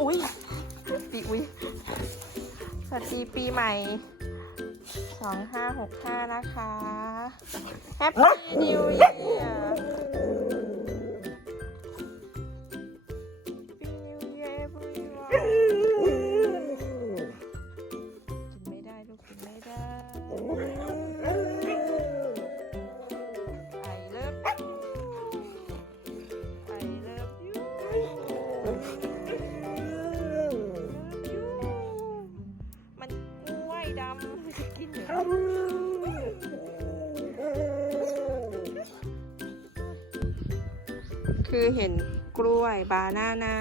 อุ้ยปีอุ้ยสวัสดีปีใหม่สองห้าหกห้านะคะแฮปปี้นิวเยียร์กินไม่ได้ลูกกินไม่ได้ คือเห็นกล้วยบานานา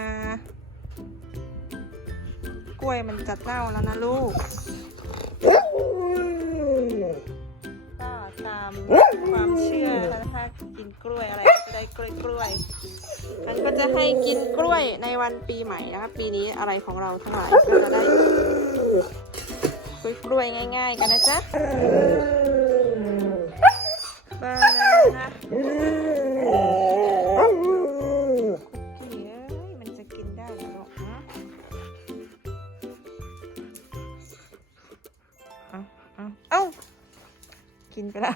กล้วยมันจะเน่าแล้วนะลูก ก็ตามความเชื่อแล้วถ้ากินกล้วยอะไรก็จะได้กล้วยกล้วย มันก็จะให้กินกล้วยในวันปีใหม่นะคะปีนี้อะไรของเราทั้งหลายก็จะได้กล้วยกล้วยง่าย ๆ กันนะจ๊ะบานานะ กินไปละ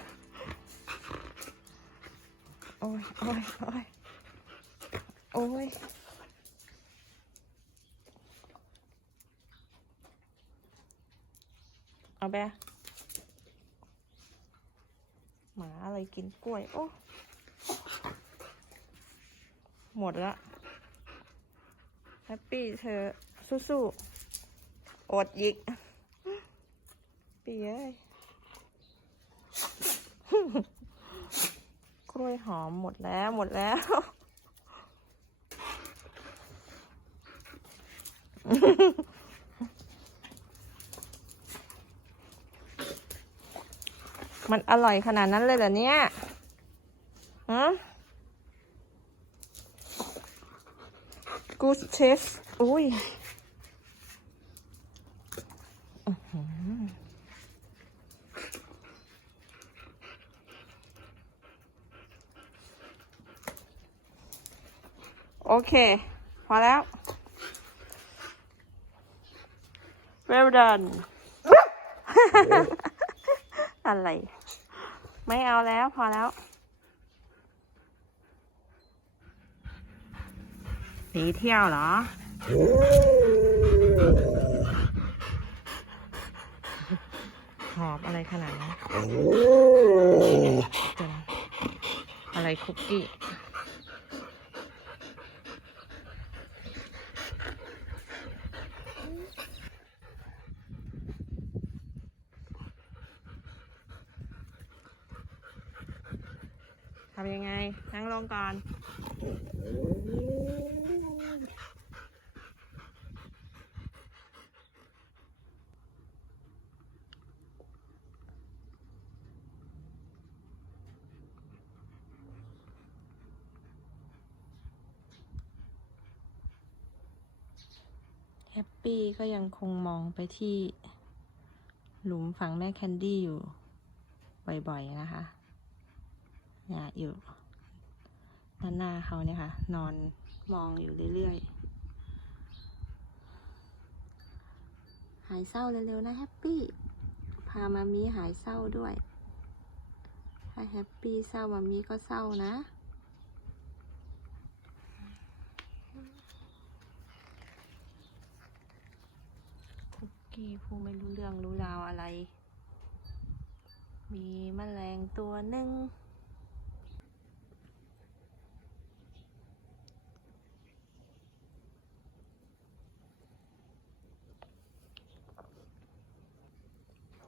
โอ้ยโอ้ยโอ้ยโอ้ยเอาแบะหมาอะไรกินกล้วย โอ้ หมดละแฮปปี้เธอสู้ๆอดยิกปีเอ้ย กล้วยหอมหมดแล้วหมดแล้ว มันอร่อยขนาดนั้นเลยเหรอเนี่ยฮะกูสเชฟอุ้ยอื้อหือ โอเค พอแล้ว well done อะไร ไม่เอาแล้ว พอแล้ว หนีเที่ยวเหรอ หอบอะไรขนาดนั้นอะไรคุกกี้ ทำยังไง นั่งลงก่อน แฮปปี้ก็ยังคงมองไปที่ หลุมฝังแม่แคนดี้อยู่ บ่อยๆนะคะ เนี่ยอยู่ด้านหน้าเขาเนี่ยค่ะ นอนมองอยู่เรื่อยๆ หายเศร้าเร็วๆนะแฮปปี้ พามามีหายเศร้าด้วย ถ้าแฮปปี้เศร้ามามีก็เศร้านะคุกกี้ผู้ไม่รู้เรื่องรู้ราวอะไร มีแมลงตัวหนึ่ง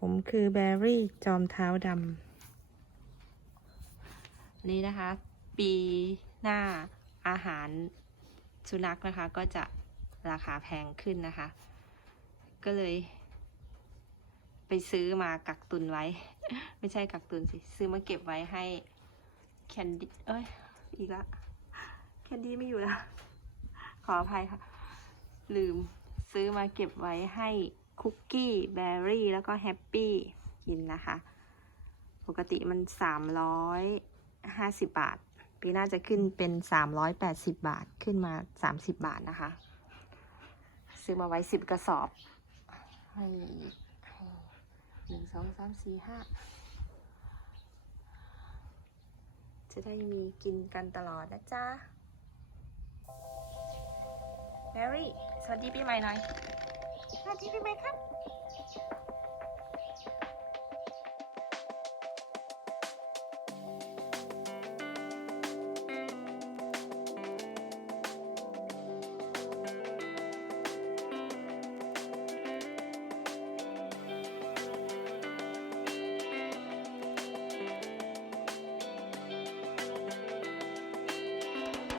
ผมคือแบรี่ จอมเท้าดำนี่นะคะ ปีหน้าอาหารสุนัขนะคะ ก็จะราคาแพงขึ้นนะคะ ก็เลย ไปซื้อมากักตุนไว้ ไม่ใช่กักตุนสิ ซื้อมาเก็บไว้ให้แคนดี้เอ้ย อีกละแคนดี้ไม่อยู่ละขออภัยค่ะ ลืมซื้อมาเก็บไว้ให้ คุกกี้แบร์รี่แล้วก็แฮปปี้กินนะคะ ปกติมันสามร้อยห้าสิบบาท ปีหน้าจะขึ้นเป็นสามร้อยแปดสิบบาทขึ้นมาสามสิบบาทนะคะ ซื้อมาไว้สิบกระสอบให้หนึ่งสองสามสี่ห้าจะได้มีกินกันตลอดนะจ๊ะแมรี่ สวัสดีปีใหม่หน่อย สวัสดีปีใหม่ครับ